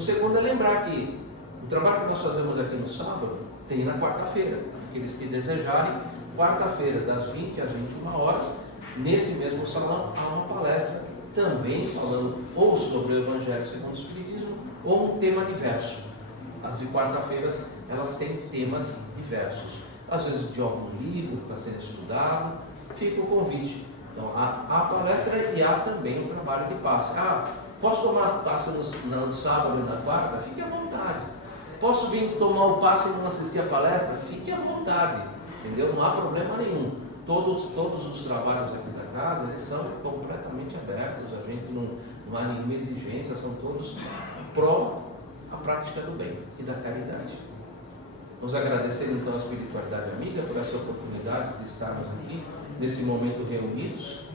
O segundo é lembrar que o trabalho que nós fazemos aqui no sábado tem na quarta-feira. Aqueles que desejarem, quarta-feira, das 20 às 21 horas, nesse mesmo salão, há uma palestra também falando ou sobre o Evangelho segundo o Espiritismo ou um tema diverso. As de quarta-feiras, elas têm temas diversos. Às vezes de algum livro que está sendo estudado, fica o convite. Então, há palestra e há também o trabalho de passe. Posso tomar passe no sábado e na quarta? Fique à vontade. Posso vir tomar o passe e não assistir a palestra? Fique à vontade. Entendeu? Não há problema nenhum. Todos os trabalhos aqui da casa, eles são completamente abertos. A gente não há nenhuma exigência, são todos pró a prática do bem e da caridade. Nós agradecemos então a Espiritualidade Amiga por essa oportunidade de estarmos aqui nesse momento reunidos,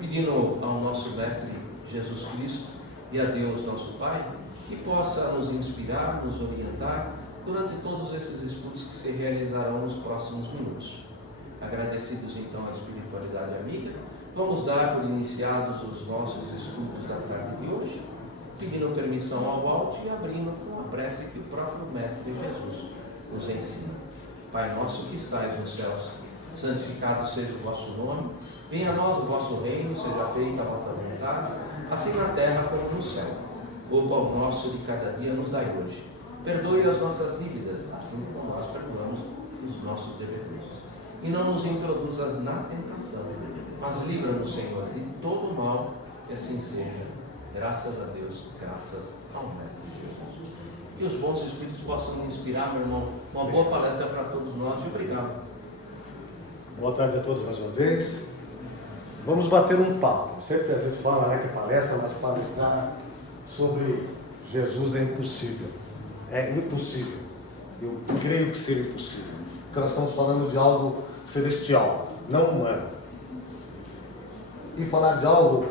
pedindo ao nosso Mestre Jesus Cristo e a Deus nosso Pai que possa nos inspirar, nos orientar durante todos esses estudos que se realizarão nos próximos minutos. Agradecidos então à Espiritualidade Amiga, vamos dar por iniciados os nossos estudos da tarde de hoje, pedindo permissão ao alto e abrindo com a prece que o próprio Mestre Jesus nos ensina. Pai nosso que estais nos céus, santificado seja o vosso nome, venha a nós o vosso reino, seja feita a vossa vontade, assim na terra como no céu. O pão nosso de cada dia nos dai hoje. Perdoe as nossas dívidas, assim como nós perdoamos os nossos devedores. E não nos introduzas na tentação, mas livra-nos, Senhor, de todo mal, que assim seja. Graças a Deus, graças ao Mestre Jesus. Que os bons Espíritos possam me inspirar, meu irmão. Uma boa palestra para todos nós e obrigado. Boa tarde a todos mais uma vez. Vamos bater um papo. Sempre a gente fala que é palestra, mas palestrar sobre Jesus é impossível. É impossível. Eu creio que seja impossível. Porque nós estamos falando de algo celestial, não humano. E falar de algo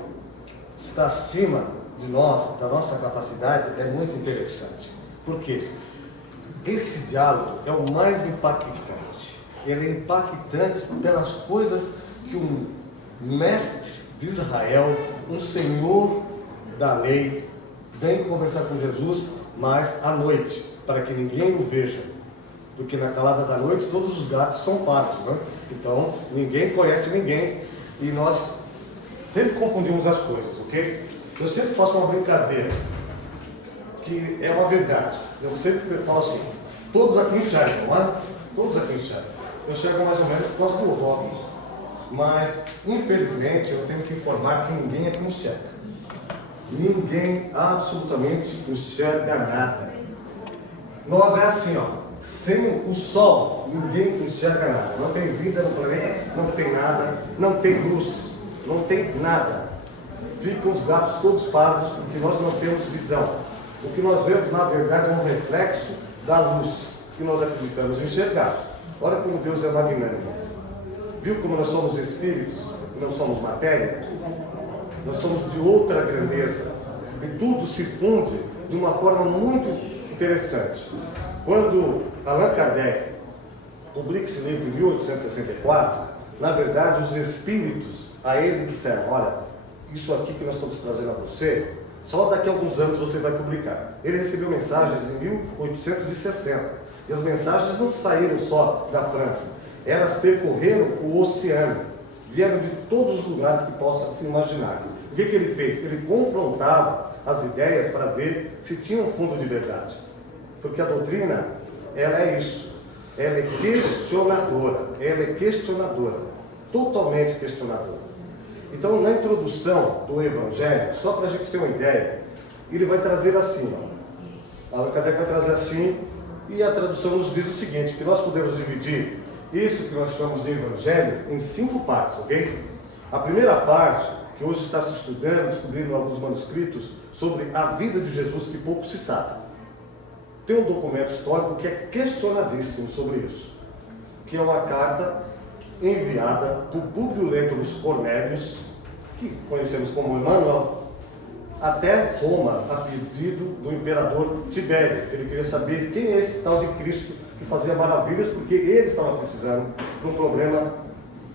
que está acima de nós, da nossa capacidade, é muito interessante. Por quê? Esse diálogo é o mais impactante. Ele é impactante pelas coisas que um mestre de Israel, um senhor da lei, vem conversar com Jesus, mas à noite, para que ninguém o veja. Porque na calada da noite todos os gatos são pardos, né? Então ninguém conhece ninguém e nós sempre confundimos as coisas, ok? Eu sempre faço uma brincadeira, que é uma verdade. Eu sempre falo assim, todos aqui enxergam, não é? Todos aqui enxergam. Eu enxergo mais ou menos por causa do óculos. Mas, infelizmente, eu tenho que informar que ninguém aqui enxerga. Ninguém absolutamente enxerga nada. Nós é assim, ó, sem o sol, ninguém enxerga nada. Não tem vida no planeta, não tem nada, não tem luz, não tem nada. Ficam os gatos todos pardos porque nós não temos visão. O que nós vemos, na verdade, é um reflexo da luz que nós acreditamos enxergar. Olha como Deus é magnânimo. Viu como nós somos espíritos, não somos matéria? Nós somos de outra grandeza. E tudo se funde de uma forma muito interessante. Quando Allan Kardec publica esse livro em 1864, na verdade os espíritos a ele disseram, olha, isso aqui que nós estamos trazendo a você, só daqui a alguns anos você vai publicar. Ele recebeu mensagens em 1860. E as mensagens não saíram só da França. Elas percorreram o oceano. Vieram de todos os lugares que possa se imaginar. O que ele fez? Ele confrontava as ideias para ver se tinha um fundo de verdade. Porque a doutrina, ela é isso. Ela é questionadora. Ela é questionadora. Totalmente questionadora. Então, na introdução do Evangelho, só para a gente ter uma ideia, ele vai trazer assim, ó. Allan Kardec vai trazer assim, e a tradução nos diz o seguinte, que nós podemos dividir isso que nós chamamos de Evangelho em 5 partes, ok? A primeira parte, que hoje está se estudando, descobrindo alguns manuscritos, sobre a vida de Jesus, que pouco se sabe. Tem um documento histórico que é questionadíssimo sobre isso, que é uma carta enviada por Públio Lentulus Cornélius, que conhecemos como Emmanuel, até Roma, a pedido do imperador Tibério, que ele queria saber quem é esse tal de Cristo que fazia maravilhas, porque ele estava precisando de um problema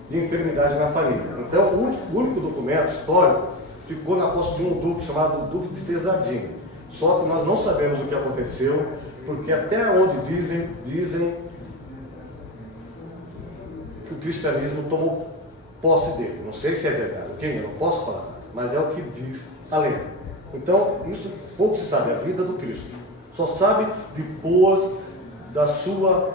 de enfermidade na família. Então, o único documento histórico ficou na posse de um duque chamado Duque de Cesadinho. Só que nós não sabemos o que aconteceu, porque até onde dizem que o cristianismo tomou posse dele. Não sei se é verdade, ok? Eu não posso falar, mas é o que diz a lenda. Então, isso pouco se sabe, a vida do Cristo. Só sabe depois da sua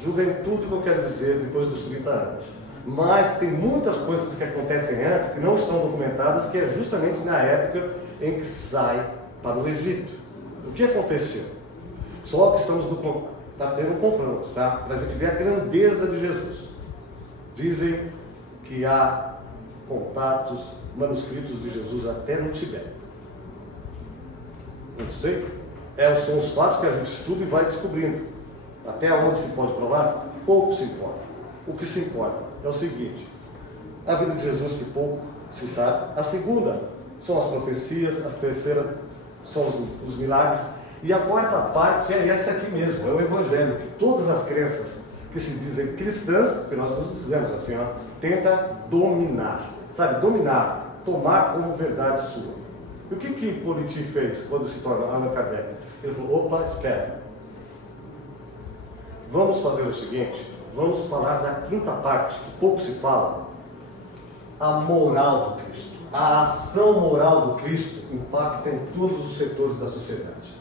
juventude, que eu quero dizer, depois dos 30 anos. Mas tem muitas coisas que acontecem antes, que não estão documentadas, que é justamente na época em que sai para o Egito. O que aconteceu? Só que estamos tendo um confronto, tá? Para a gente ver a grandeza de Jesus. Dizem que há contatos, manuscritos de Jesus até no Tibete. Não sei. São os fatos que a gente estuda e vai descobrindo. Até onde se pode provar, pouco se importa. O que se importa é o seguinte: a vida de Jesus, que pouco se sabe. A segunda são as profecias, a terceira são os milagres. E a quarta parte é essa aqui mesmo, é o Evangelho, que todas as crenças que se dizem cristãs, que nós nos dizemos assim, ó, tenta dominar. Sabe, dominar, tomar como verdade sua. E o que Politi fez quando se torna Allan Kardec? Ele falou: opa, espera. Vamos fazer o seguinte, vamos falar da quinta parte, que pouco se fala. A moral do Cristo. A ação moral do Cristo impacta em todos os setores da sociedade.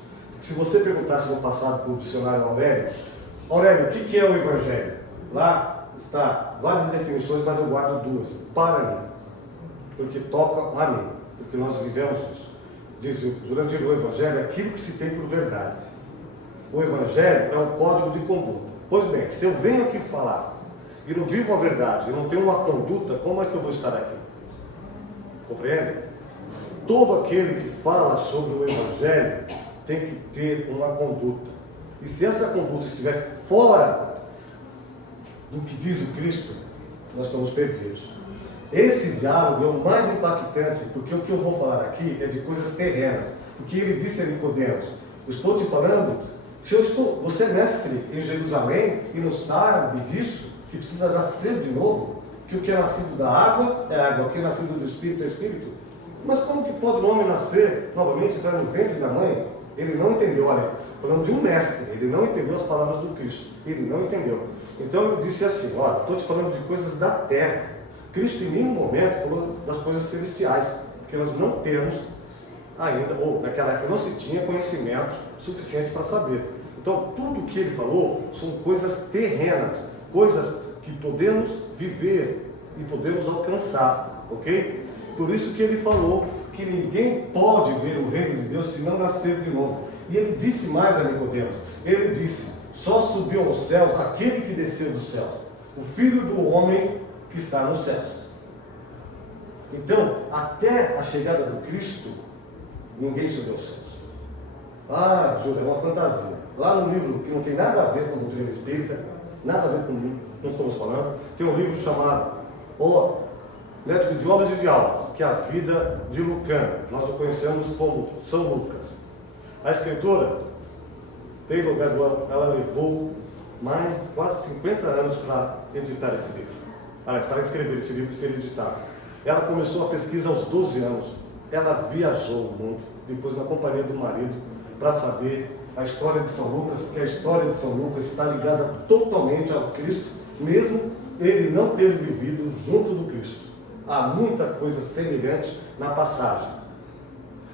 Se você perguntasse no passado para o dicionário Aurélio, o que é o Evangelho? Lá está várias definições, mas eu guardo duas. Para mim, porque toca a mim, porque nós vivemos isso. Diz, durante o Evangelho, é aquilo que se tem por verdade. O Evangelho é um código de conduta. Pois bem, se eu venho aqui falar e não vivo a verdade, eu não tenho uma conduta, como é que eu vou estar aqui? Compreende? Todo aquele que fala sobre o Evangelho tem que ter uma conduta. E se essa conduta estiver fora do que diz o Cristo, nós estamos perdidos. Esse diálogo é o mais impactante, porque o que eu vou falar aqui é de coisas terrenas. O que ele disse a Nicodemos: eu estou te falando, você é mestre em Jerusalém e não sabe disso, que precisa nascer de novo, que o que é nascido da água é água, o que é nascido do Espírito é Espírito. Mas como que pode o homem nascer novamente, entrar no ventre da mãe? Ele não entendeu, olha, falando de um mestre, ele não entendeu as palavras do Cristo, ele não entendeu. Então eu disse assim: olha, estou te falando de coisas da terra. Cristo em nenhum momento falou das coisas celestiais, porque nós não temos ainda, ou naquela época não se tinha conhecimento suficiente para saber. Então tudo que ele falou são coisas terrenas, coisas que podemos viver e podemos alcançar, ok? Por isso que ele falou que ninguém pode ver o reino de Deus se não nascer de novo. E ele disse mais a Nicodemos, ele disse: só subiu aos céus aquele que desceu dos céus, o Filho do homem que está nos céus. Então, até a chegada do Cristo, ninguém subiu aos céus. Ah, Júlio, é uma fantasia. Lá no livro, que não tem nada a ver com a doutrina espírita, nada a ver com o que nós estamos falando, tem um livro chamado O Médico de Homens e de Almas, que é a vida de Lucano. Nós o conhecemos como São Lucas. A escritora, Taylor Gladwell, ela levou quase 50 anos para editar esse livro. Aliás, para escrever esse livro e ser editado. Ela começou a pesquisa aos 12 anos. Ela viajou o mundo, depois na companhia do marido, para saber a história de São Lucas, porque a história de São Lucas está ligada totalmente ao Cristo, mesmo ele não ter vivido junto do Cristo. Há muita coisa semelhante na passagem.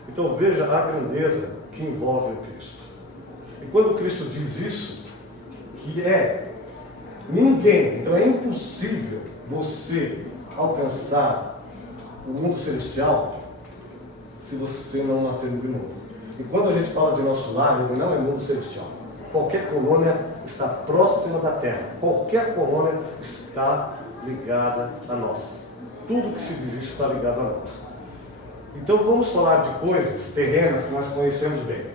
Então veja a grandeza que envolve o Cristo. E quando o Cristo diz isso, que ninguém, então é impossível você alcançar o mundo celestial se você não nascer de novo. E quando a gente fala de nosso lar, ele não é mundo celestial. Qualquer colônia está próxima da Terra. Qualquer colônia está ligada a nós. Tudo que se diz isso está ligado a nós. Então vamos falar de coisas terrenas que nós conhecemos bem.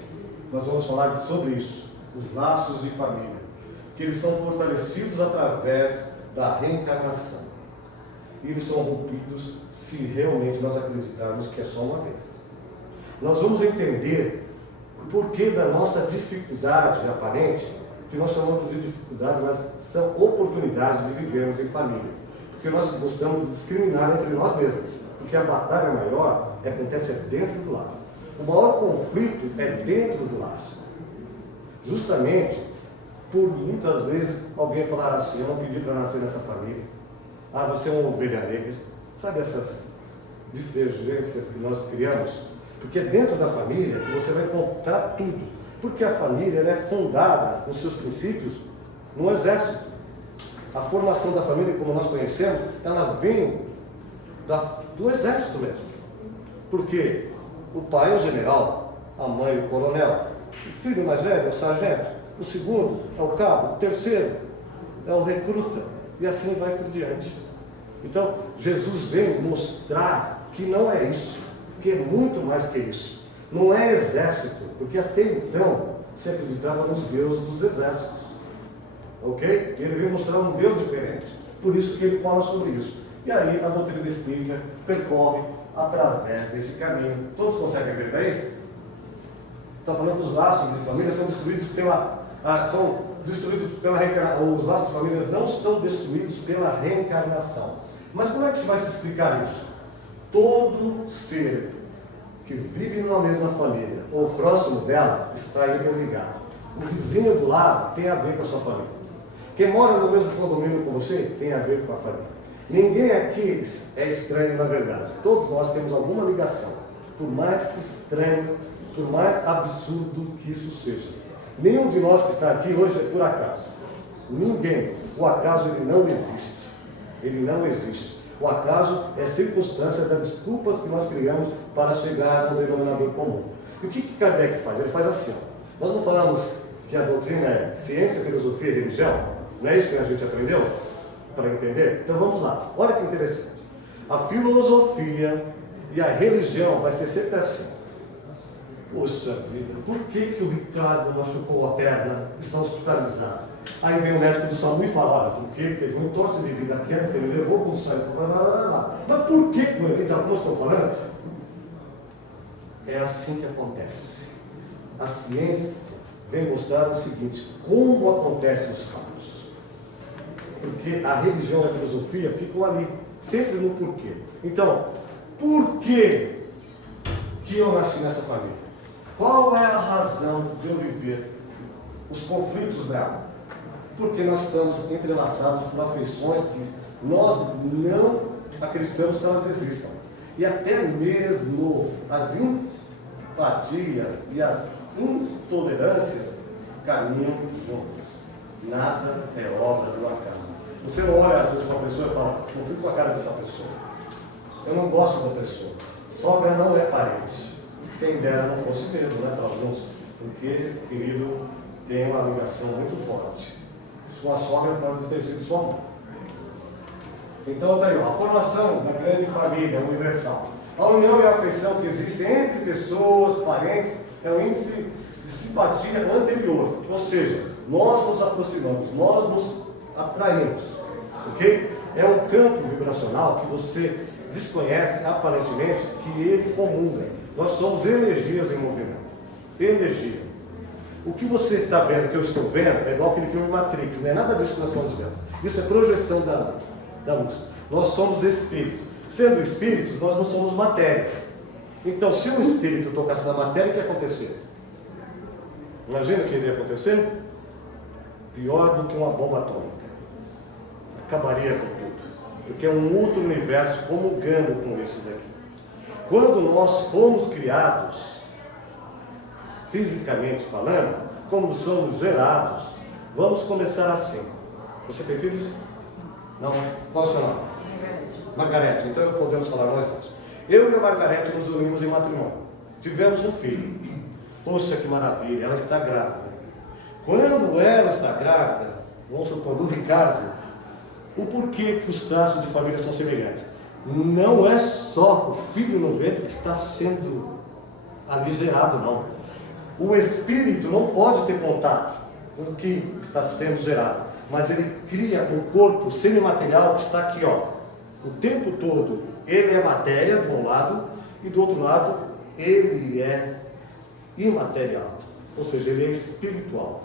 Nós vamos falar sobre isso, os laços de família, que eles são fortalecidos através da reencarnação. E eles são rompidos se realmente nós acreditarmos que é só uma vez. Nós vamos entender o porquê da nossa dificuldade aparente, que nós chamamos de dificuldade, mas são oportunidades de vivermos em família. Porque nós gostamos de discriminar entre nós mesmos. Porque a batalha maior acontece dentro do lar. O maior conflito é dentro do lar. Justamente por muitas vezes alguém falar assim: eu não pedi para nascer nessa família. Ah, você é uma ovelha negra. Sabe essas divergências que nós criamos? Porque é dentro da família que você vai encontrar tudo. Porque a família ela é fundada, nos seus princípios, no exército. A formação da família, como nós conhecemos, ela vem do exército mesmo. Porque o pai é o general, a mãe é o coronel, o filho mais velho é o sargento, o segundo é o cabo, o terceiro é o recruta, e assim vai por diante. Então, Jesus vem mostrar que não é isso, que é muito mais que isso. Não é exército, porque até então se acreditava nos deuses dos exércitos. Ok? Ele veio mostrar um Deus diferente. Por isso que ele fala sobre isso. E aí a doutrina espírita percorre através desse caminho. Todos conseguem ver daí? Está falando que os laços de família são destruídos pela reencarnação. Os laços de família não são destruídos pela reencarnação. Mas como é que se vai se explicar isso? Todo ser que vive numa mesma família ou próximo dela está interligado. O vizinho do lado tem a ver com a sua família. Quem mora no mesmo condomínio com você tem a ver com a família. Ninguém aqui é estranho na verdade. Todos nós temos alguma ligação. Por mais estranho, por mais absurdo que isso seja. Nenhum de nós que está aqui hoje é por acaso. Ninguém. O acaso ele não existe. Ele não existe. O acaso é circunstância das desculpas que nós criamos para chegar ao denominador comum. E o que Kardec faz? Ele faz assim. Nós não falamos que a doutrina é ciência, filosofia e religião? Não é isso que a gente aprendeu? Para entender? Então vamos lá. Olha que interessante. A filosofia e a religião vai ser sempre assim. Poxa vida, por que o Ricardo machucou a perna, está hospitalizado? Aí vem o médico do SAMU e fala: olha, porque teve um entorse de vida queda, ele levou para o sangue. Mas por que? Então, como eu estou falando, é assim que acontece. A ciência vem mostrar o seguinte: como acontecem os fatos. Porque a religião e a filosofia ficam ali, sempre no porquê. Então, por que eu nasci nessa família? Qual é a razão de eu viver os conflitos dela? Porque nós estamos entrelaçados por afeições que nós não acreditamos que elas existam. E até mesmo as empatias e as intolerâncias caminham juntas. Nada é obra do acaso. Você não olha às vezes para uma pessoa e fala: não fico com a cara dessa pessoa. Eu não gosto da pessoa. Sogra não é parente. Quem dera não fosse mesmo, né, para alguns. Porque, querido, tem uma ligação muito forte. Sua sogra pode ter sido sua mãe. Então, daí, a formação da grande família universal. A união e a afeição que existem entre pessoas, parentes, é o índice de simpatia anterior. Ou seja, nós nos aproximamos, nós nos atraímos. Ok? É um campo vibracional que você desconhece, aparentemente, que ele comunga. Nós somos energias em movimento. Energia. O que você está vendo, que eu estou vendo, é igual aquele filme Matrix, não é nada disso que nós estamos vendo. Isso é projeção da luz. Nós somos espírito. Sendo espíritos, nós não somos matéria. Então, se um espírito tocasse na matéria, o que ia acontecer? Imagina o que iria acontecer? Pior do que uma bomba atômica. Acabaria com tudo. Porque é um outro universo comungando com esse daqui. Quando nós fomos criados, fisicamente falando, como somos gerados, vamos começar assim. Você tem filhos? Não? Qual é o seu nome? Margarete. Então podemos falar nós dois. Eu e a Margarete nos unimos em matrimônio. Tivemos um filho. Poxa, que maravilha, ela está grávida. Quando ela está grávida, vamos supor, do Ricardo, o porquê que os traços de família são semelhantes? Não é só o filho no ventre que está sendo ali gerado, não. O espírito não pode ter contato com o que está sendo gerado, mas ele cria um corpo semimaterial que está aqui, ó, o tempo todo. Ele é matéria de um lado e do outro lado ele é imaterial, ou seja, ele é espiritual.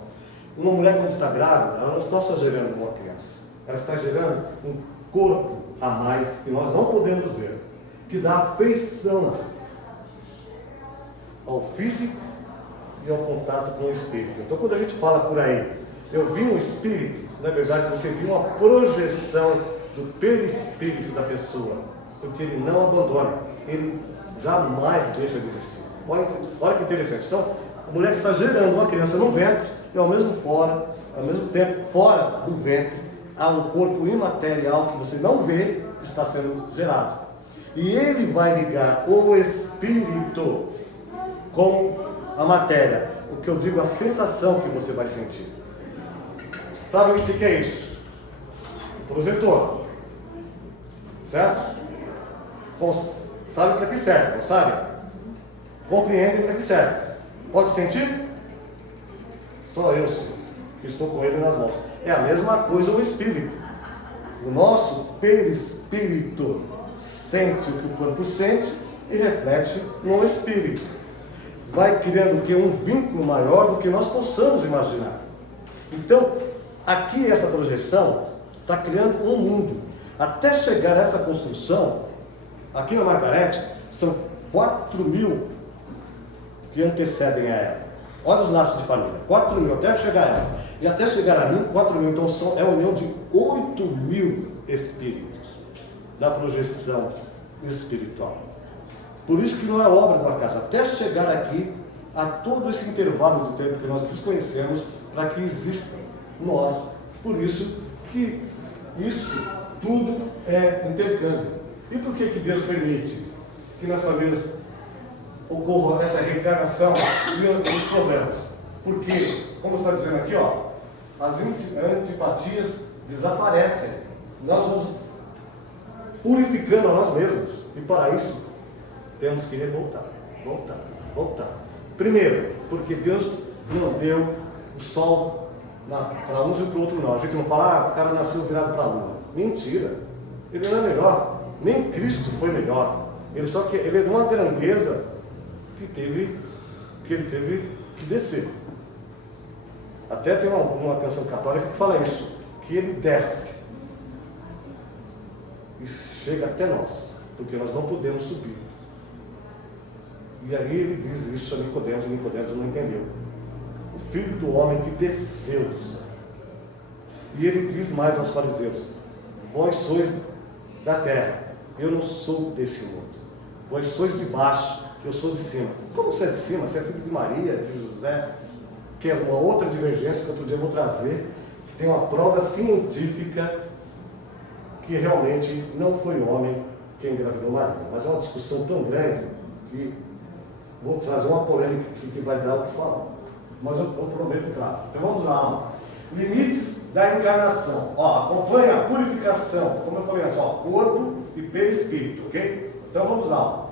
Uma mulher, quando está grávida, ela não está só gerando uma criança, ela está gerando um corpo a mais que nós não podemos ver, que dá afeição ao físico e ao contato com o espírito. Então, quando a gente fala por aí, eu vi um espírito, na verdade você viu uma projeção do perispírito da pessoa, porque ele não abandona, ele jamais deixa de existir. Olha que interessante. Então, a mulher está gerando uma criança no ventre e ao mesmo tempo, fora do ventre, há um corpo imaterial que você não vê, que está sendo gerado. E ele vai ligar o espírito com a matéria. O que eu digo, a sensação que você vai sentir. Sabe o que é isso? O projetor. Certo? Sabe para que serve, não sabe? Compreende para que serve. Pode sentir? Só eu sei, que estou com ele nas mãos. É a mesma coisa o espírito. O nosso perispírito sente o que o corpo sente e reflete no espírito. Vai criando o que? Um vínculo maior do que nós possamos imaginar. Então, aqui essa projeção está criando um mundo. Até chegar a essa construção, aqui na Margarete, são 4.000 que antecedem a ela. Olha os laços de família, 4.000 até chegar a ela. E até chegar a mim, 4.000, então é a união de 8.000 espíritos da projeção espiritual. Por isso que não é obra do acaso. Até chegar aqui, há todo esse intervalo de tempo que nós desconhecemos para que exista nós. Por isso que isso tudo é intercâmbio. E por que Deus permite que nas famílias ocorra essa reencarnação e os problemas? Porque, como está dizendo aqui, ó, as antipatias desaparecem. Nós vamos purificando a nós mesmos. E para isso, temos que voltar. Primeiro, porque Deus não deu o sol para uns e para o outro não. A gente não fala, o cara nasceu virado para a lua. Mentira. Ele não é melhor. Nem Cristo foi melhor. Ele é de uma grandeza que ele teve que descer. Até tem uma canção católica que fala isso, que ele desce e chega até nós, porque nós não podemos subir. E aí ele diz isso a Nicodemos, e Nicodemos não entendeu. O Filho do Homem que desceu do céu. E ele diz mais aos fariseus: vós sois da terra, eu não sou desse mundo. Vós sois de baixo, eu sou de cima. Como você é de cima? Você é filho de Maria, de José? Que é uma outra divergência que outro dia eu vou trazer, que tem uma prova científica que realmente não foi o homem quem engravidou Maria. Mas é uma discussão tão grande que vou trazer uma polêmica que vai dar o que falar. Mas eu prometo, claro. Então vamos lá, ó. Limites da encarnação. Ó, acompanha a purificação, como eu falei antes, ó, corpo e perispírito, ok? Então vamos lá, ó.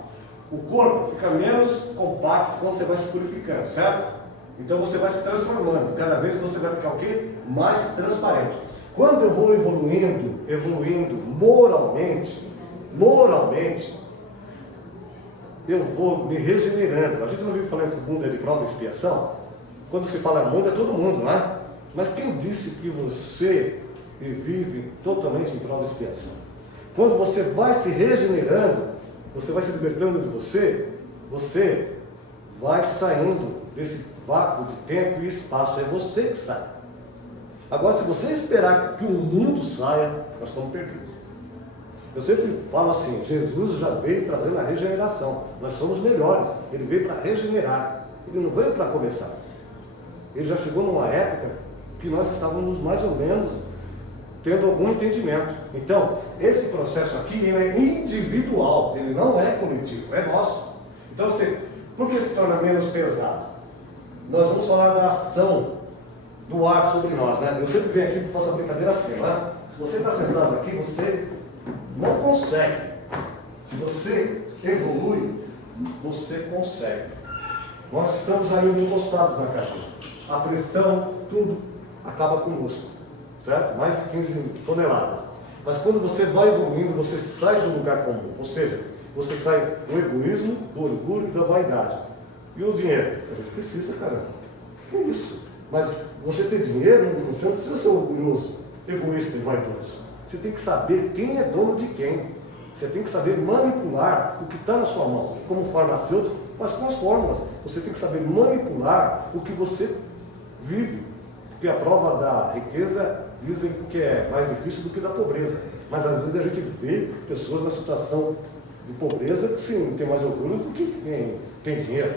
O corpo fica menos compacto quando você vai se purificando, certo? Então você vai se transformando, cada vez você vai ficar o quê? Mais transparente. Quando eu vou evoluindo moralmente, eu vou me regenerando. A gente não vive falando que o mundo é de prova e expiação? Quando se fala mundo, é todo mundo, não é? Mas quem disse que você vive totalmente em prova e expiação? Quando você vai se regenerando, você vai se libertando de você vai saindo desse vácuo de tempo e espaço. É você que sai. Agora, se você esperar que o mundo saia, nós estamos perdidos. Eu sempre falo assim, Jesus já veio trazendo a regeneração. Nós somos melhores. Ele veio para regenerar. Ele não veio para começar. Ele já chegou numa época que nós estávamos mais ou menos tendo algum entendimento. Então, esse processo aqui, ele é individual, ele não é coletivo, é nosso. Então, por que se torna menos pesado? Nós vamos falar da ação do ar sobre nós, né? Eu sempre venho aqui e faço a brincadeira assim, né? Se você está sentado aqui, você não consegue. Se você evolui, você consegue. Nós estamos aí encostados na caixinha. A pressão, tudo acaba conosco, certo? Mais de 15 toneladas. Mas quando você vai evoluindo, você sai do lugar comum. Ou seja, você sai do egoísmo, do orgulho e da vaidade. E o dinheiro? A gente precisa, caramba. Que isso? Mas você ter dinheiro, você não precisa ser orgulhoso, egoísta e vaidoso. Você tem que saber quem é dono de quem. Você tem que saber manipular o que está na sua mão. Como farmacêutico, mas com as fórmulas. Você tem que saber manipular o que você vive. Porque a prova da riqueza dizem que é mais difícil do que da pobreza. Mas às vezes a gente vê pessoas na situação de pobreza que sim, tem mais orgulho do que quem tem dinheiro.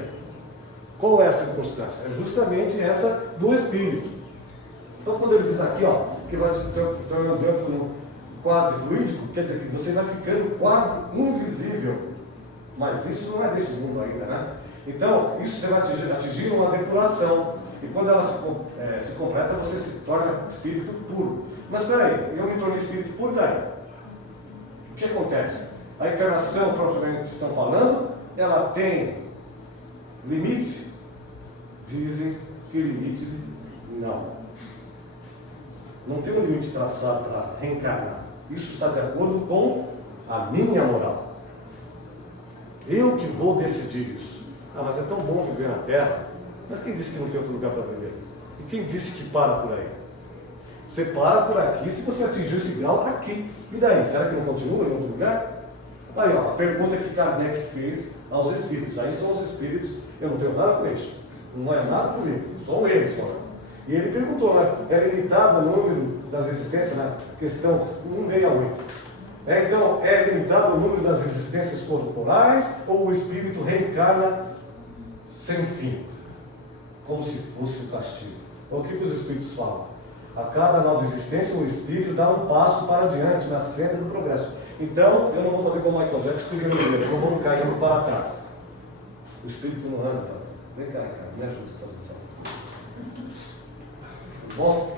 Qual é a circunstância? É justamente essa do espírito. Então quando ele diz aqui, ó, que vai tornar o diâfano quase fluídico, quer dizer que você vai ficando quase invisível. Mas isso não é desse mundo ainda, né? Então, isso você vai atingir uma depuração. E quando ela se completa, você se torna espírito puro. Mas peraí, eu me tornei espírito puro daí. O que acontece? A encarnação, propriamente estão falando, ela tem limite? Dizem que limite não. Não tem um limite traçado para reencarnar. Isso está de acordo com a minha moral. Eu que vou decidir isso. Ah, mas é tão bom viver na Terra. Mas quem disse que não tem outro lugar para viver? E quem disse que para por aí? Você para por aqui se você atingir esse grau aqui. E daí? Será que não continua em outro lugar? Aí, ó, a pergunta que Kardec fez aos espíritos. Aí são os espíritos, eu não tenho nada com isso. Não é nada comigo, são eles falando. E ele perguntou, né? É limitado o número das existências, né? Questão 168. Então, é limitado o número das existências corporais ou o espírito reencarna sem fim? Como se fosse o castigo. O que os espíritos falam? A cada nova existência, o espírito dá um passo para diante na senda do progresso. Então, eu não vou fazer como Michael Jackson, eu não vou ficar indo para trás. O espírito não anda para trás. Vem cá, Ricardo, me ajuda a fazer isso. Bom?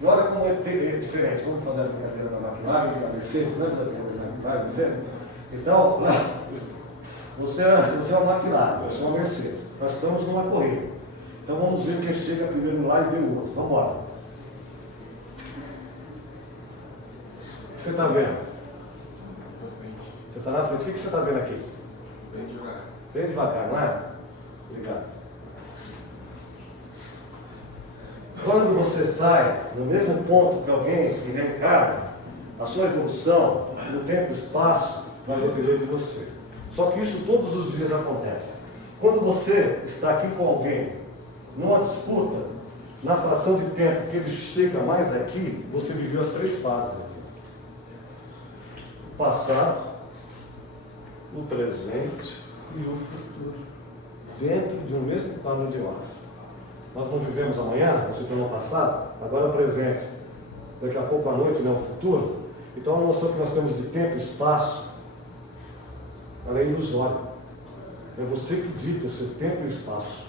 E olha como é diferente. Vamos fazer a brincadeira da McLaren, da Mercedes, lembra da brincadeira da McLaren, Mercedes? Então, você é uma McLaren, eu sou uma Mercedes. Nós estamos numa corrida. Então vamos ver quem chega primeiro lá e vê o outro. Vamos embora. O que você está vendo? Você está na frente. O que você está vendo aqui? Bem devagar. Bem devagar, não é? Obrigado. Quando você sai no mesmo ponto que alguém que reencarna, a sua evolução no tempo e espaço vai depender de você. Só que isso todos os dias acontece. Quando você está aqui com alguém, numa disputa, na fração de tempo que ele chega mais aqui, você viveu as 3 fases aqui. O passado, o presente e o futuro. Dentro de um mesmo quadro de massa. Nós não vivemos amanhã, não se tornou passado, agora é o presente. Daqui a pouco à noite não é o futuro. Então a noção que nós temos de tempo e espaço, ela é ilusória. É você que dita o seu tempo e espaço.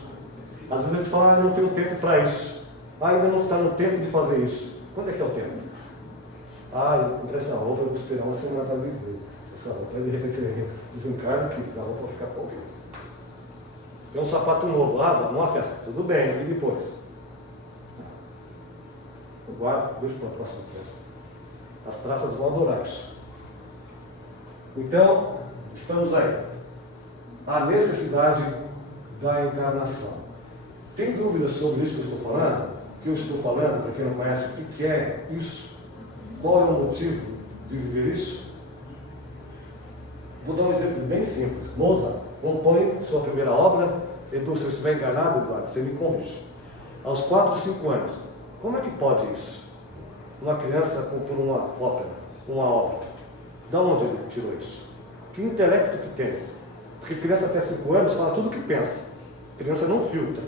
Às vezes a gente fala, eu não tenho tempo para isso. Ainda não está no tempo de fazer isso. Quando é que é o tempo? Eu comprei essa roupa, eu vou esperar uma semana para viver. Essa roupa, aí de repente você desencarna que a roupa vai ficar com alguém. Tem um sapato novo, vamos numa festa. Tudo bem, e depois? Eu guardo, deixo para a próxima festa. As traças vão adorar isso. Então, estamos aí. A necessidade da encarnação. Tem dúvidas sobre isso que eu estou falando? Que eu estou falando, para quem não conhece, o que é isso? Qual é o motivo de viver isso? Vou dar um exemplo bem simples. Mozart compõe sua primeira obra, Edu, se eu estiver enganado, Eduardo, você me corrige. Aos 4, 5 anos. Como é que pode isso? Uma criança compõe uma obra. De onde ele tirou isso? Que intelecto que tem? Porque criança até 5 anos fala tudo o que pensa. Criança não filtra.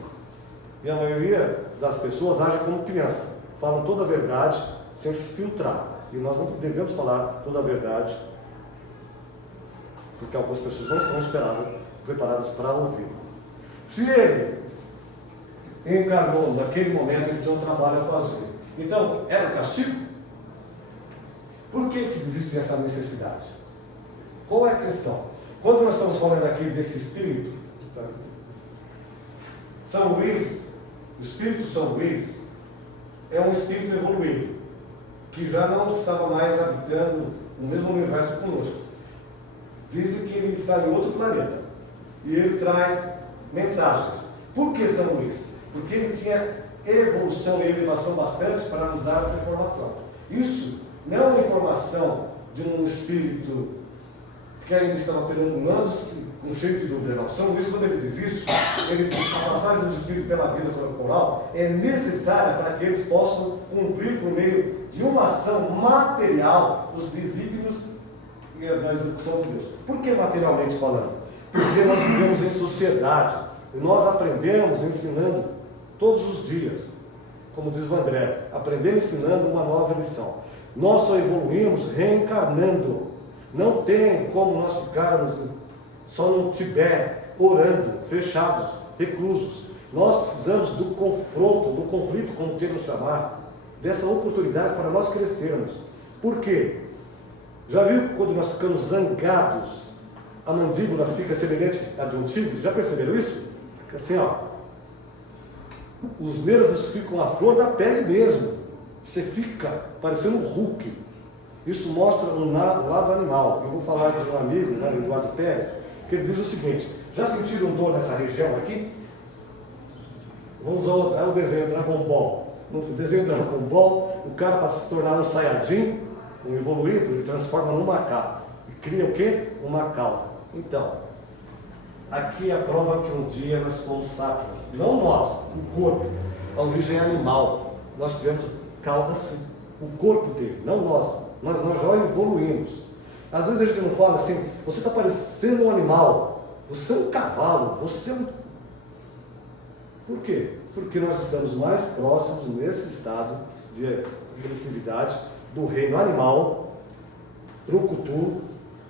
E a maioria das pessoas age como criança. Falam toda a verdade sem se filtrar. E nós não devemos falar toda a verdade, porque algumas pessoas não estão preparadas para ouvir. Se ele encarnou naquele momento, ele tinha um trabalho a fazer. Então, era castigo? Por que existe essa necessidade? Qual é a questão? Quando nós estamos falando aqui desse espírito, São Luís, o espírito São Luís, é um espírito evoluído, que já não estava mais habitando no mesmo universo conosco. Dizem que ele está em outro planeta. E ele traz mensagens. Por que São Luís? Porque ele tinha evolução e elevação bastante para nos dar essa informação. Isso não é uma informação de um espírito que ainda estavam perambulando com cheio de dúvida. Não. São Luís, quando ele diz isso, ele diz que a passagem dos Espíritos pela vida corporal é necessária para que eles possam cumprir por meio de uma ação material os desígnios da execução de Deus. Por que materialmente falando? Porque nós vivemos em sociedade e nós aprendemos ensinando todos os dias, como diz Vandré, aprendendo ensinando uma nova lição. Nós só evoluímos reencarnando. Não tem como nós ficarmos só no Tibete, orando, fechados, reclusos. Nós precisamos do confronto, do conflito, como queiram chamar, dessa oportunidade para nós crescermos. Por quê? Já viu quando nós ficamos zangados, a mandíbula fica semelhante à de um tigre? Já perceberam isso? Fica assim, ó. Os nervos ficam à flor da pele mesmo. Você fica parecendo um Hulk. Isso mostra um lado animal. Eu vou falar de um amigo, né, Eduardo Pérez, que ele diz o seguinte: já sentiram dor nessa região aqui? Vamos usar o desenho Dragon Ball. No desenho Dragon Ball, o cara, para se tornar um Saiyajin, um evoluído, ele transforma num macaco. E cria o quê? Uma cauda. Então, aqui é a prova que um dia nós fomos sapiens. Não nós, o corpo. A origem é animal. Nós tivemos cauda sim. O corpo teve, não nós. Nós já evoluímos. Às vezes a gente não fala assim, você está parecendo um animal, você é um cavalo, você é um... Por quê? Porque nós estamos mais próximos nesse estado de agressividade do reino animal, brucutu,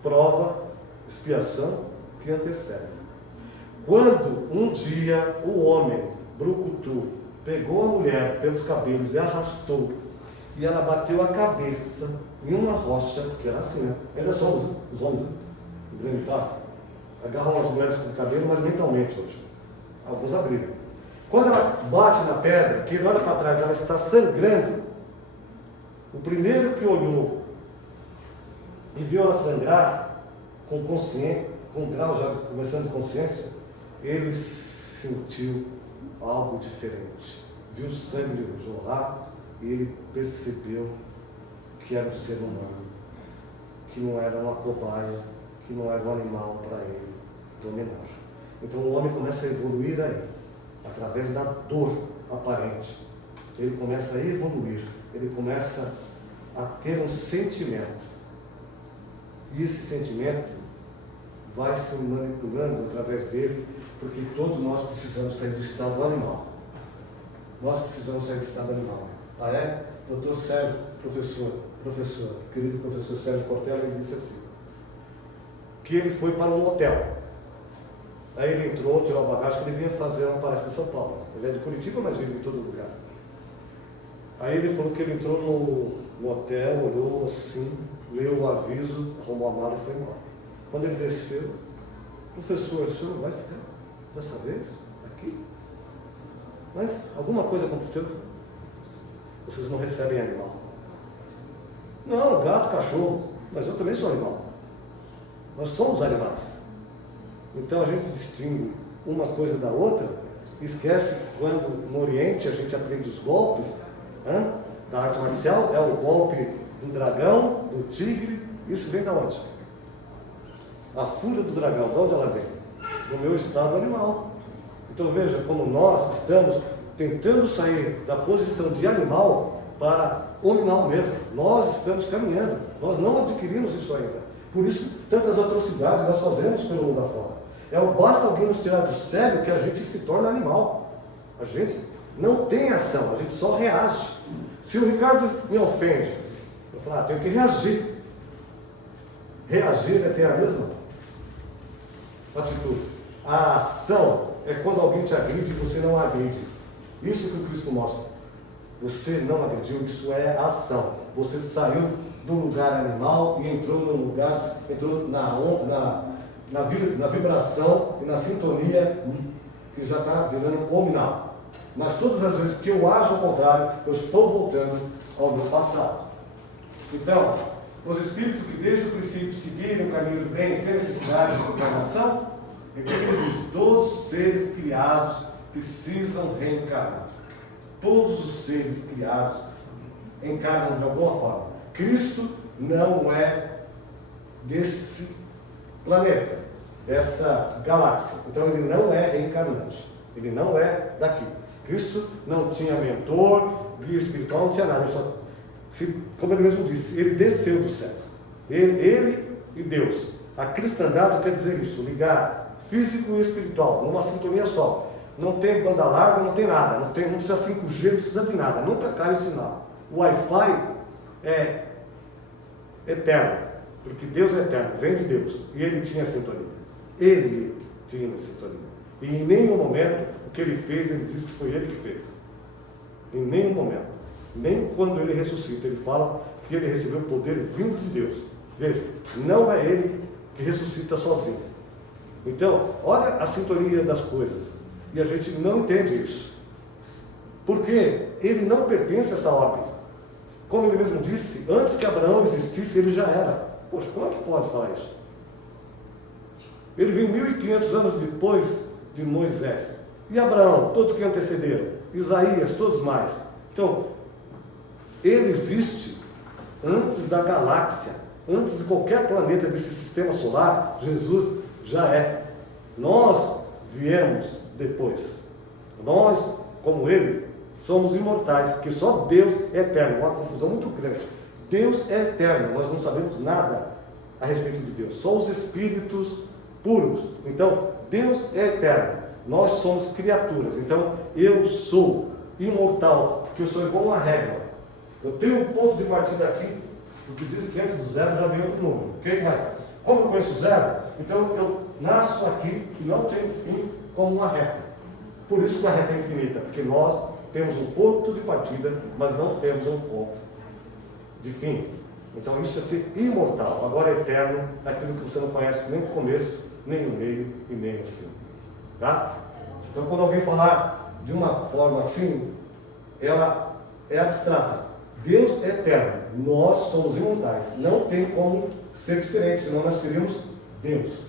prova, expiação, que antecede. Quando um dia o homem, brucutu, pegou a mulher pelos cabelos e arrastou, e ela bateu a cabeça em uma rocha, que era assim, né? Ainda somos os homens, né? O grande pato. Agarram as mulheres com o cabelo, mas mentalmente hoje. Alguns abriram. Quando ela bate na pedra, que olha para trás, ela está sangrando. O primeiro que olhou e viu ela sangrar, com grau já começando consciência, ele sentiu algo diferente. Viu o sangue jorrar e ele percebeu que era um ser humano, que não era uma cobaia, que não era um animal para ele dominar. Então o homem começa a evoluir aí, através da dor aparente. Ele começa a evoluir, ele começa a ter um sentimento. E esse sentimento vai se manipulando através dele, porque todos nós precisamos sair do estado animal. Nós precisamos sair do estado animal. Ah é? Doutor Sérgio, professor, querido professor Sérgio Cortella, ele disse assim, que ele foi para um hotel. Aí ele entrou, tirou a bagagem, que ele vinha fazer uma palestra em São Paulo. Ele é de Curitiba, mas vive em todo lugar. Aí ele falou que ele entrou no hotel, olhou assim, leu o aviso, arrumou a mala e foi embora. Quando ele desceu, professor, o senhor não vai ficar dessa vez aqui? Mas alguma coisa aconteceu? Vocês não recebem animal. Não, gato, cachorro, mas eu também sou animal. Nós somos animais. Então a gente distingue uma coisa da outra, esquece que quando no Oriente a gente aprende os golpes da arte marcial, é o golpe do dragão, do tigre, isso vem da onde? A fúria do dragão, de onde ela vem? Do meu estado animal. Então veja como nós estamos tentando sair da posição de animal para animal mesmo. Nós estamos caminhando, nós não adquirimos isso ainda. Por isso, tantas atrocidades nós fazemos pelo mundo afora. Basta alguém nos tirar do sério que a gente se torna animal. A gente não tem ação, a gente só reage. Se o Ricardo me ofende, eu falo, tenho que reagir. Reagir é ter a mesma atitude. A ação é quando alguém te agride e você não agride. Isso que o Cristo mostra. Você não agrediu, isso é ação. Você saiu do lugar animal e entrou no lugar, entrou na vibração e na sintonia que já está virando hominal. Mas todas as vezes que eu ajo ao contrário, eu estou voltando ao meu passado. Então, os espíritos que desde o princípio seguiram o caminho do bem e têm necessidade de encarnação, todos os seres criados precisam reencarnar. Todos os seres criados encarnam de alguma forma. Cristo não é desse planeta, dessa galáxia. Então ele não é reencarnante, ele não é daqui. Cristo não tinha mentor, guia espiritual, não tinha nada. Como ele mesmo disse, ele desceu do céu. Ele e Deus. A cristandade quer dizer isso, ligar físico e espiritual, numa sintonia só. Não tem banda larga, não tem nada, não precisa 5G, não precisa de nada, nunca cai o sinal. O Wi-Fi é eterno, porque Deus é eterno, vem de Deus, e ele tinha sintonia. Ele tinha sintonia. E em nenhum momento o que ele fez, ele disse que foi ele que fez. Em nenhum momento. Nem quando ele ressuscita, ele fala que ele recebeu o poder vindo de Deus. Veja, não é ele que ressuscita sozinho. Então, olha a sintonia das coisas. E a gente não entende isso. Porque ele não pertence a essa ordem. Como ele mesmo disse, antes que Abraão existisse, ele já era. Poxa, como é que pode falar isso? Ele veio 1500 anos depois de Moisés. E Abraão, todos que antecederam. Isaías, todos mais. Então, ele existe antes da galáxia, antes de qualquer planeta desse sistema solar. Jesus já é. Nós viemos depois. Nós, como ele, somos imortais, porque só Deus é eterno. Uma confusão muito grande. Deus é eterno, nós não sabemos nada a respeito de Deus, só os espíritos puros. Então, Deus é eterno, nós somos criaturas. Então, eu sou imortal, porque eu sou igual uma régua. Eu tenho um ponto de partida aqui, porque diz que antes do zero já vem outro número. Ok? Mas, como eu conheço o zero, então eu nasço aqui e não tenho fim como uma reta. Por isso que a reta é infinita, porque nós temos um ponto de partida, mas não temos um ponto de fim. Então isso é ser imortal. Agora é eterno, aquilo que você não conhece nem o começo, nem o meio e nem o fim. Tá? Então quando alguém falar de uma forma assim, ela é abstrata. Deus é eterno, nós somos imortais. Não tem como ser diferente, senão nós seríamos Deus.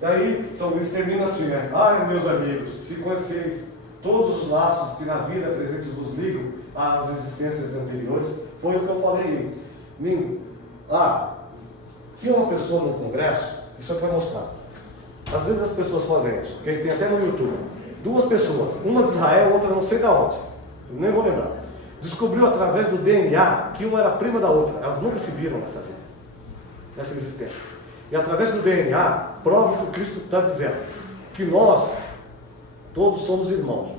Daí São Luís termina assim, né? Ai, meus amigos, se conheceis todos os laços que na vida presente vos ligam às existências anteriores, foi o que eu falei. Tinha uma pessoa no congresso, isso aqui vai mostrar. Às vezes as pessoas fazem isso, porque tem até no YouTube. Duas pessoas, uma de Israel, outra não sei de onde, eu nem vou lembrar. Descobriu através do DNA que uma era prima da outra. Elas nunca se viram nessa vida, nessa existência. E através do DNA, prova que o Cristo está dizendo que nós todos somos irmãos.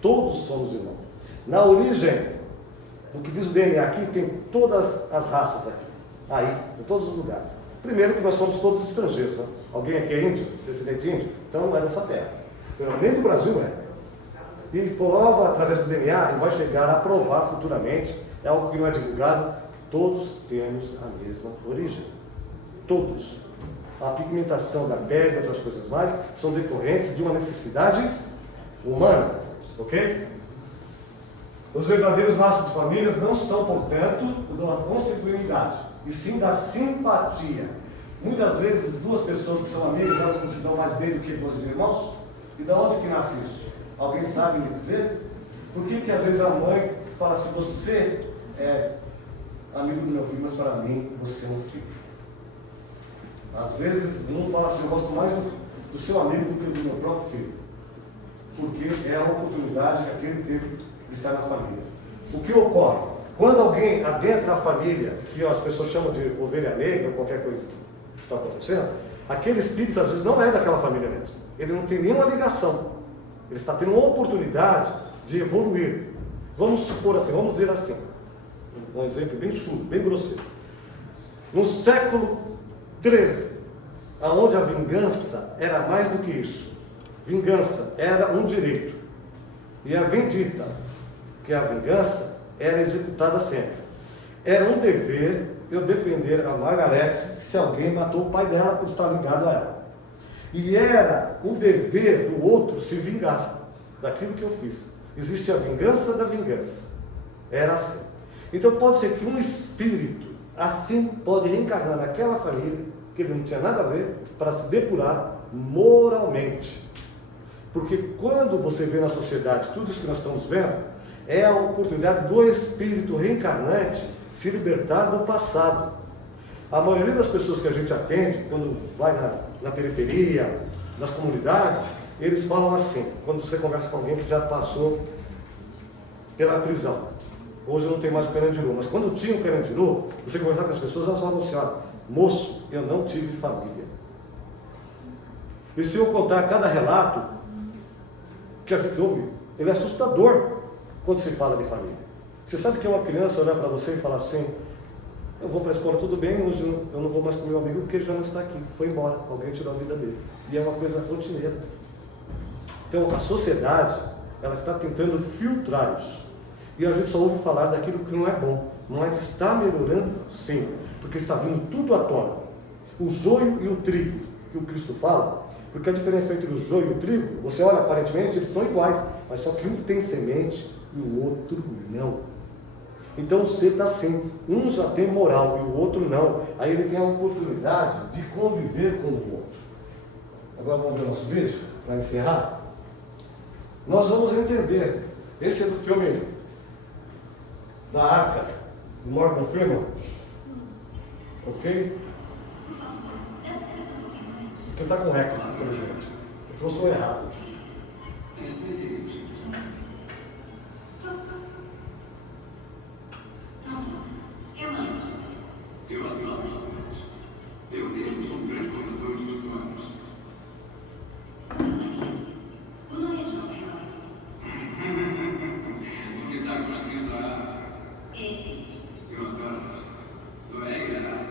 Todos somos irmãos. Na origem, do que diz o DNA aqui, tem todas as raças aqui. Aí, em todos os lugares. Primeiro que nós somos todos estrangeiros. Né? Alguém aqui é índio, descendente índio? Então não é dessa terra. Nem do Brasil é. E prova através do DNA, e vai chegar a provar futuramente, é algo que não é divulgado, todos temos a mesma origem. Todos. A pigmentação da pele e outras coisas mais são decorrentes de uma necessidade humana. Ok? Os verdadeiros laços de famílias não são, portanto, da consanguinidade, e sim da simpatia. Muitas vezes, duas pessoas que são amigas, elas não se dão mais bem do que dois irmãos. E de onde que nasce isso? Alguém sabe me dizer? Por que às vezes a mãe fala assim, você é amigo do meu filho, mas para mim você é um filho? Às vezes um fala assim, eu gosto mais do seu amigo do que do meu próprio filho. Porque é a oportunidade que aquele teve de estar na família. O que ocorre? Quando alguém adentra a família, que as pessoas chamam de ovelha negra, ou qualquer coisa que está acontecendo, aquele espírito às vezes não é daquela família mesmo. Ele não tem nenhuma ligação. Ele está tendo uma oportunidade de evoluir. Vamos supor assim, vamos dizer assim, um exemplo bem chulo, bem grosseiro. No século XIII, onde a vingança era mais do que isso. Vingança era um direito. E a vendita, que é a vingança, era executada sempre. Era um dever eu defender a Margarete se alguém matou o pai dela por estar ligado a ela. E era o dever do outro se vingar daquilo que eu fiz. Existe a vingança da vingança. Era assim. Então pode ser que um espírito assim pode reencarnar naquela família, que ele não tinha nada a ver, para se depurar moralmente. Porque quando você vê na sociedade tudo isso que nós estamos vendo, é a oportunidade do espírito reencarnante se libertar do passado. A maioria das pessoas que a gente atende, quando vai na periferia, nas comunidades, eles falam assim, quando você conversa com alguém que já passou pela prisão. Hoje não tem mais o Carandiru, mas quando tinha o Carandiru, você conversar com as pessoas, elas falavam assim, ó, moço, eu não tive família. E se eu contar cada relato que a gente ouve, ele é assustador quando se fala de família. Você sabe que é uma criança olhar para você e falar assim, eu vou para a escola, tudo bem, hoje eu não vou mais com meu amigo porque ele já não está aqui, foi embora, alguém tirou a vida dele. E é uma coisa rotineira. Então a sociedade, ela está tentando filtrar isso. E a gente só ouve falar daquilo que não é bom, mas está melhorando sim, porque está vindo tudo à tona. O joio e o trigo, que o Cristo fala, porque a diferença entre o joio e o trigo, você olha aparentemente, eles são iguais, mas só que um tem semente e o outro não. Então você está assim, um já tem moral e o outro não, aí ele tem a oportunidade de conviver com o outro. Agora vamos ver o nosso vídeo, para encerrar. Nós vamos entender, esse é do filme da Arca, do Morgan Freeman, ok? Porque está com eco, infelizmente. Eu sou errado. Eu mesmo sou um grande corredor de histórias. O nome é João. O que está construindo a... Eu adoro isso. Não é enganado.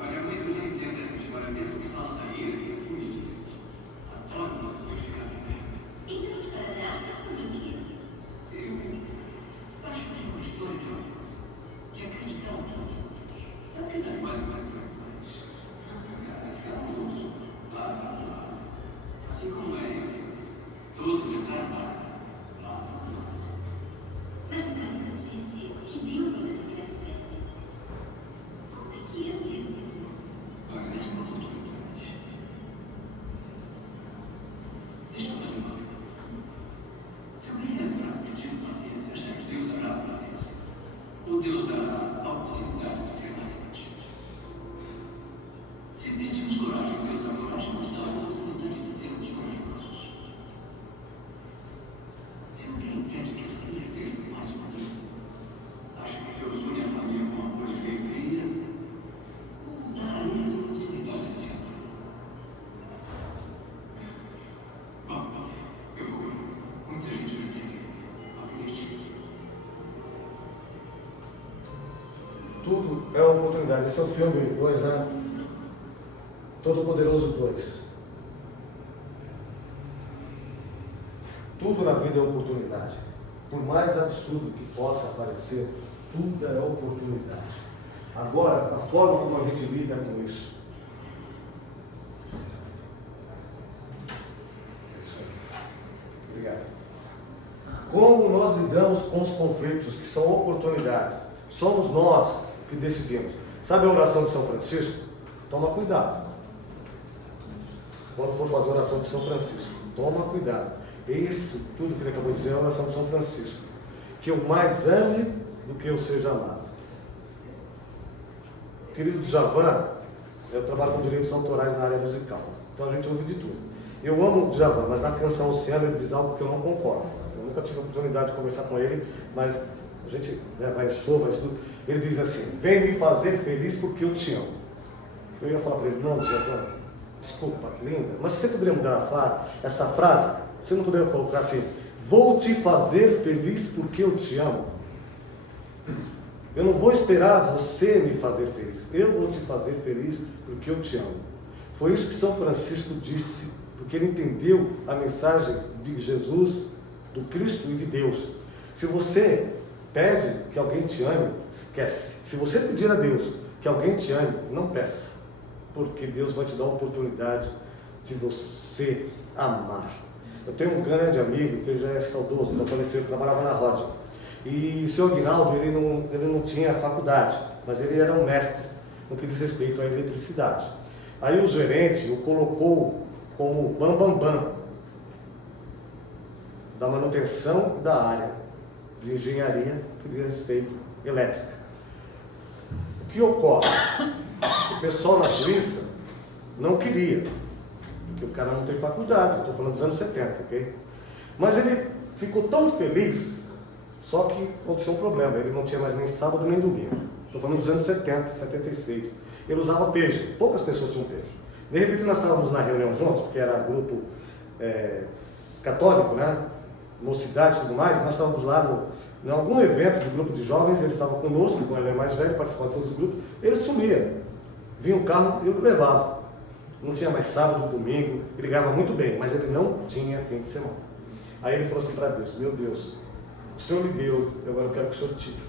Olha, muitos não entendem essa história, mesmo que falam da ira e a fúria de Deus. Adoro quando Deus fica assim perto. Então a história da Arca sobre o quê? Eu acho que é uma história de acreditar uns aos outros. Sabe o que sabe mais ou mais? Ficamos juntos. Lá. Assim como é, todos entraram lá. Mas o cara não disse que Deus ainda não tivesse pressa. Como é que eu lembro disso? Olha, essa é uma oportunidade. Deixa eu fazer uma pergunta. Se alguém entrar pedindo paciência, achar que Deus dará paciência, ou Deus dará a oportunidade de ser paciente? Se pedimos coragem, Deus dá coragem, mas dá a oportunidade de sermos corajosos. Se alguém pede que a família seja mais unida, acha que Deus une a família com amor e alegria, ou dá a eles a oportunidade de se amar? Bom, eu vou. Muita gente vai sair. Aproveite. Tudo é uma oportunidade. Esse é o filme 2, né? Todo-Poderoso 2. Tudo na vida é oportunidade. Por mais absurdo que possa parecer, tudo é oportunidade. Agora, a forma como a gente lida com isso. Obrigado. Como nós lidamos com os conflitos, que são oportunidades. Somos nós que decidimos. Sabe a oração de São Francisco? Toma cuidado. Quando for fazer a oração de São Francisco, toma cuidado. Isso tudo que ele acabou de dizer é a oração de São Francisco. Que eu mais ame do que eu seja amado. Querido Djavan, eu trabalho com direitos autorais na área musical. Então a gente ouve de tudo. Eu amo o Djavan, mas na canção Oceano ele diz algo que eu não concordo. Eu nunca tive a oportunidade de conversar com ele, mas a gente vai em show, vai tudo. Ele diz assim, vem me fazer feliz porque eu te amo. Eu ia falar para ele, não, Djavan, desculpa, linda, mas você poderia mudar essa frase? Você não poderia colocar assim, vou te fazer feliz porque eu te amo? Eu não vou esperar você me fazer feliz, eu vou te fazer feliz porque eu te amo. Foi isso que São Francisco disse, porque ele entendeu a mensagem de Jesus, do Cristo e de Deus. Se você pede que alguém te ame, esquece. Se você pedir a Deus que alguém te ame, não peça, porque Deus vai te dar a oportunidade de você amar. Eu tenho um grande amigo, que já é saudoso, não faleceu, ele trabalhava na Rod. E o seu Aguinaldo, ele não tinha faculdade, mas ele era um mestre no que diz respeito à eletricidade. Aí o gerente o colocou como bambambam da manutenção da área de engenharia que diz respeito elétrica. O que ocorre? O pessoal na Suíça não queria, porque o cara não tem faculdade, eu estou falando dos anos 70, ok? Mas ele ficou tão feliz, só que aconteceu um problema, ele não tinha mais nem sábado nem domingo. Estou falando dos anos 70, 76. Ele usava pager, poucas pessoas tinham pager. De repente nós estávamos na reunião juntos, porque era grupo católico, né? Mocidade e tudo mais, nós estávamos lá em algum evento do grupo de jovens, ele estava conosco, ele é mais velho, participava de todos os grupos, ele sumia. Vinha um carro e eu levava. Não tinha mais sábado, domingo, ele ganhava muito bem, mas ele não tinha fim de semana. Aí ele falou assim para Deus: meu Deus, o Senhor me deu, agora eu quero que o Senhor tire.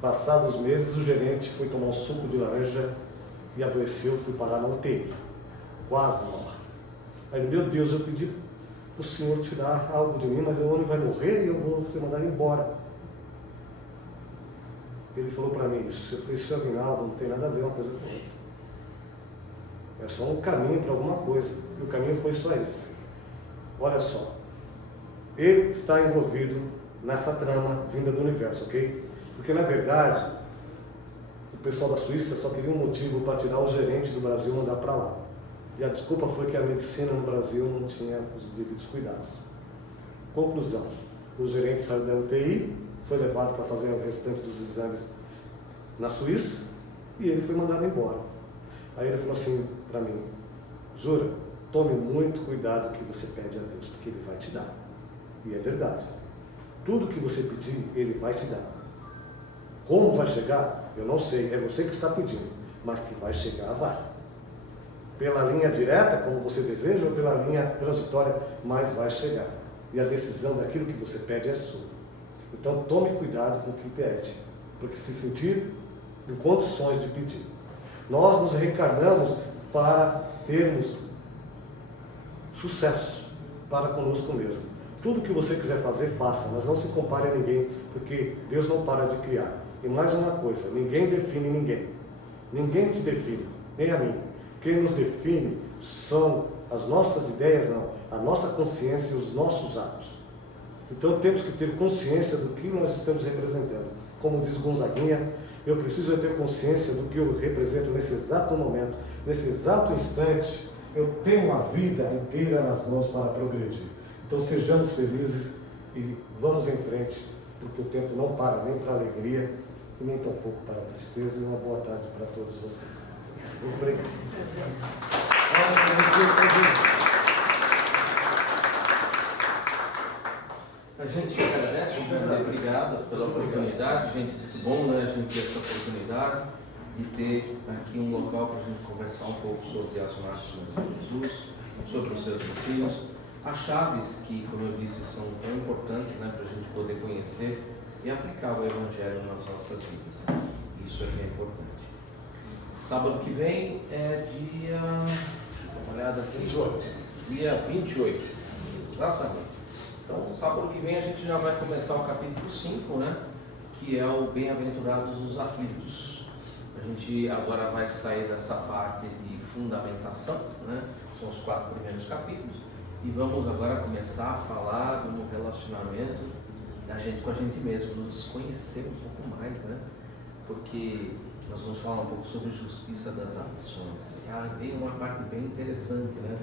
Passados os meses, o gerente foi tomar um suco de laranja e adoeceu, fui parar na UTI, quase morre. Aí, meu Deus, eu pedi para o Senhor tirar algo de mim, mas o homem vai morrer e eu vou ser mandado embora. Ele falou para mim isso. Eu falei: isso é Aguinaldo, não tem nada a ver uma coisa com outra. É só um caminho para alguma coisa. E o caminho foi só esse. Olha só. Ele está envolvido nessa trama vinda do universo, ok? Porque na verdade, o pessoal da Suíça só queria um motivo para tirar o gerente do Brasil e mandar para lá. E a desculpa foi que a medicina no Brasil não tinha os devidos cuidados. Conclusão: o gerente saiu da UTI, foi levado para fazer o restante dos exames na Suíça e ele foi mandado embora. Aí ele falou assim para mim: Jura, tome muito cuidado com o que você pede a Deus, porque Ele vai te dar. E é verdade. Tudo que você pedir, Ele vai te dar. Como vai chegar? Eu não sei, é você que está pedindo, mas que vai chegar, vai. Pela linha direta, como você deseja, ou pela linha transitória, mas vai chegar. E a decisão daquilo que você pede é sua. Então tome cuidado com o que pede, porque se sentir em condições de pedir. Nós nos reencarnamos para termos sucesso para conosco mesmo. Tudo que você quiser fazer, faça, mas não se compare a ninguém, porque Deus não para de criar. E mais uma coisa: ninguém define ninguém. Ninguém te define, nem a mim. Quem nos define são as nossas ideias, não, a nossa consciência e os nossos atos. Então temos que ter consciência do que nós estamos representando. Como diz Gonzaguinha, eu preciso ter consciência do que eu represento nesse exato momento, nesse exato instante. Eu tenho a vida inteira nas mãos para progredir. Então sejamos felizes e vamos em frente, porque o tempo não para nem para a alegria e nem tampouco para a tristeza. E uma boa tarde para todos vocês. Muito obrigado. A gente agradece, muito obrigado pela oportunidade, gente. Muito bom, né, a gente ter essa oportunidade de ter aqui um local para a gente conversar um pouco sobre as máximas de Jesus, sobre os seus ensinos, as chaves que, como eu disse, são tão importantes, né, para a gente poder conhecer e aplicar o Evangelho nas nossas vidas. Isso é bem importante. Sábado que vem é dia... Dá uma olhada aqui. 28. Dia 28. Exatamente. Então, sábado que vem a gente já vai começar o capítulo 5, né? Que é o Bem-aventurados os aflitos. A gente agora vai sair dessa parte de fundamentação, né? São os 4 primeiros capítulos. E vamos agora começar a falar do relacionamento da gente com a gente mesmo, nos conhecer um pouco mais, né? Porque nós vamos falar um pouco sobre justiça das aflições. Tem uma parte bem interessante, né?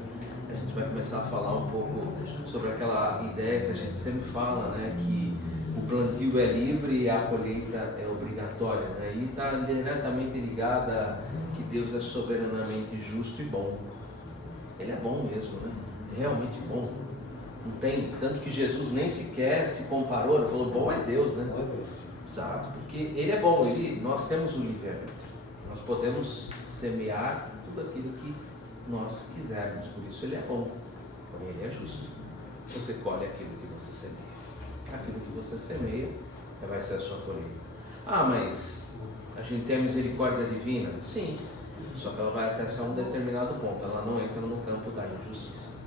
A gente vai começar a falar um pouco sobre aquela ideia que a gente sempre fala, né? Que o plantio é livre e a colheita é obrigatória, né? E está diretamente ligada que Deus é soberanamente justo e bom. Ele é bom mesmo, né? Realmente bom. Não tem, tanto que Jesus nem sequer se comparou, ele falou: bom é Deus, né? Bom é Deus. Exato, porque Ele é bom, nós temos o livre-arbítrio, nós podemos semear tudo aquilo que nós quisermos, por isso Ele é bom, porém Ele é justo. Você colhe aquilo que você semeia, aquilo que você semeia vai ser a sua colheita. Mas a gente tem a misericórdia divina? Sim, só que ela vai até só um determinado ponto, ela não entra no campo da injustiça,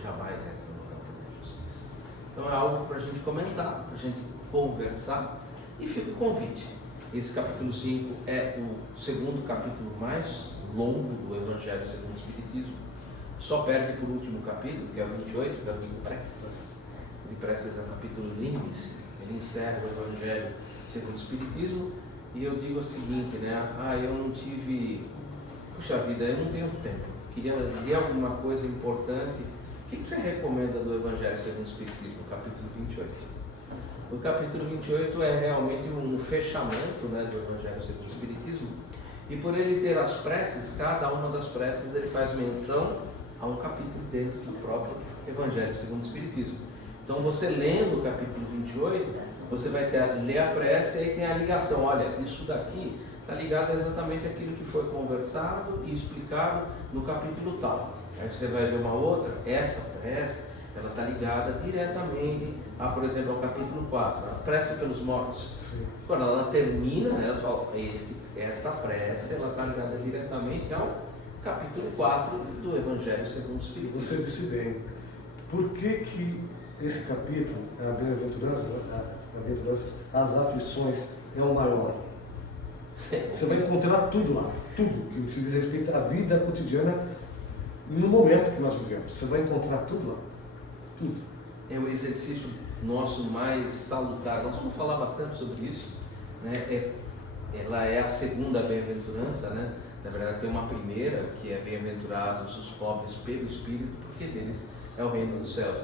jamais entra no campo da injustiça. Então é algo para a gente comentar, para a gente conversar. E fica o convite. Esse capítulo 5 é o segundo capítulo mais longo do Evangelho segundo o Espiritismo. Só perde por último capítulo, que é o 28, que é o de Preces. O de Preces é um capítulo lindíssimo. Ele encerra o Evangelho segundo o Espiritismo e eu digo o seguinte, né? Eu não tive, puxa vida, eu não tenho tempo, queria ler alguma coisa importante. O que você recomenda do Evangelho segundo o Espiritismo, capítulo 28? O capítulo 28 é realmente um fechamento, né, do Evangelho segundo o Espiritismo, e por ele ter as preces, cada uma das preces ele faz menção a um capítulo dentro do próprio Evangelho segundo o Espiritismo. Então você lendo o capítulo 28, você vai ler a prece e aí tem a ligação. Olha, isso daqui está ligado exatamente àquilo que foi conversado e explicado no capítulo tal. Aí você vai ver uma outra, essa prece, ela está ligada diretamente a, por exemplo, ao capítulo 4, a prece pelos mortos. Sim. Quando ela termina, ela fala, esta prece, ela está ligada diretamente ao capítulo 4 do Evangelho segundo o Espiritismo. Você disse bem, por que esse capítulo, a bem-aventurança, as aflições, é o maior? Você vai encontrar tudo lá, tudo que se diz respeito à vida cotidiana no momento que nós vivemos. Você vai encontrar tudo lá, tudo. É o exercício nosso mais salutar. Nós vamos falar bastante sobre isso, né? Ela é a segunda bem-aventurança, né? Na verdade tem uma primeira que é bem-aventurados os pobres pelo Espírito, porque deles é o reino dos céus.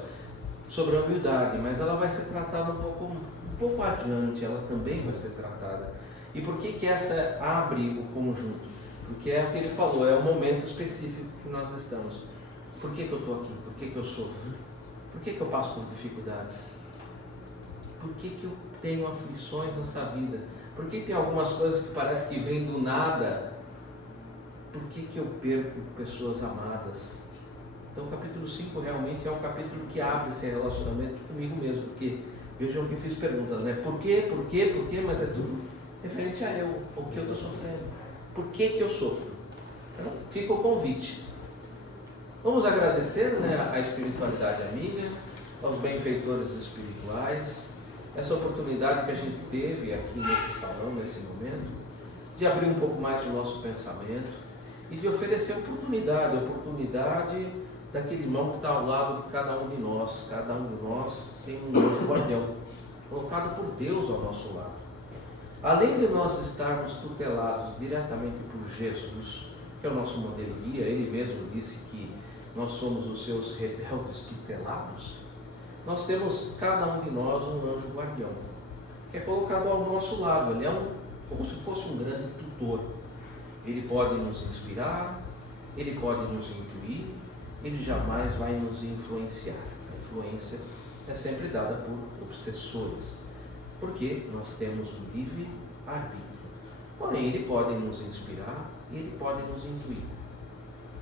Sobre a humildade, mas ela vai ser tratada um pouco adiante, ela também vai ser tratada. E por que essa abre o conjunto? Porque é o que ele falou, é o momento específico que nós estamos. Por que eu estou aqui? Por que eu sofro? Por que eu passo por dificuldades? Por que eu tenho aflições nessa vida? Por que tem algumas coisas que parece que vêm do nada? Por que eu perco pessoas amadas? Então o capítulo 5 realmente é um capítulo que abre esse relacionamento comigo mesmo, porque vejam que eu fiz perguntas, né? Por quê, mas é tudo referente a eu, o que eu estou sofrendo. Por que eu sofro? Então fica o convite. Vamos agradecer, né, a espiritualidade amiga, aos benfeitores espirituais, essa oportunidade que a gente teve aqui nesse salão, nesse momento, de abrir um pouco mais o nosso pensamento e de oferecer oportunidade daquele irmão que está ao lado de cada um de nós. Cada um de nós tem um anjo guardião, colocado por Deus ao nosso lado. Além de nós estarmos tutelados diretamente por Jesus, que é o nosso modelo guia, ele mesmo disse que nós somos os seus rebeldes tutelados, nós temos, cada um de nós, um anjo guardião, que é colocado ao nosso lado. Ele é como se fosse um grande tutor. Ele pode nos inspirar, ele pode nos intuir, ele jamais vai nos influenciar. A influência é sempre dada por obsessores, porque nós temos o livre arbítrio. Porém, ele pode nos inspirar e ele pode nos intuir.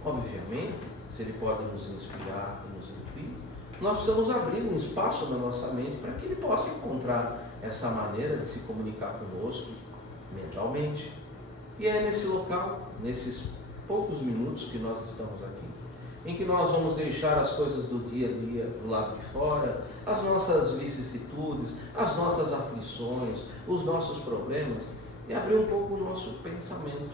Obviamente, se ele pode nos inspirar e nos intuir, nós precisamos abrir um espaço na nossa mente para que ele possa encontrar essa maneira de se comunicar conosco mentalmente. E é nesse local, nesses poucos minutos que nós estamos aqui, em que nós vamos deixar as coisas do dia a dia do lado de fora, as nossas vicissitudes, as nossas aflições, os nossos problemas, e abrir um pouco o nosso pensamento,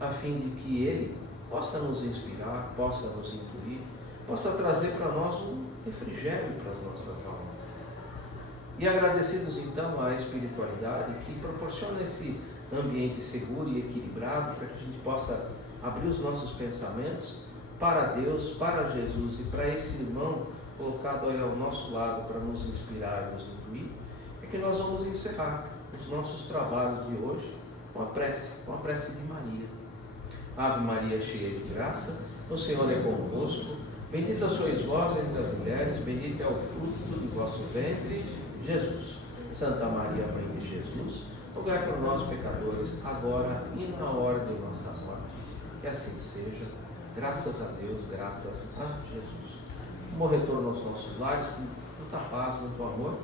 a fim de que ele possa nos inspirar, possa nos intuir, possa trazer para nós um refrigério para as nossas almas. E agradecidos então à espiritualidade que proporciona esse ambiente seguro e equilibrado para que a gente possa abrir os nossos pensamentos para Deus, para Jesus e para esse irmão colocado aí ao nosso lado para nos inspirar e nos intuir, é que nós vamos encerrar os nossos trabalhos de hoje com a prece de Maria. Ave Maria, cheia de graça, o Senhor é convosco, bendita sois vós entre as mulheres, bendito é o fruto do vosso ventre, Jesus. Santa Maria, Mãe de Jesus, rogai por nós, pecadores, agora e na hora de nossa morte. Que assim seja. Graças a Deus, graças a Jesus. Um bom retorno aos nossos lares, muita paz, muito amor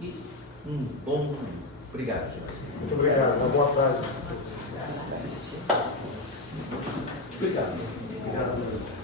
e um bom domingo. Obrigado, senhor. Muito obrigado. Uma boa tarde. Obrigado. Obrigado.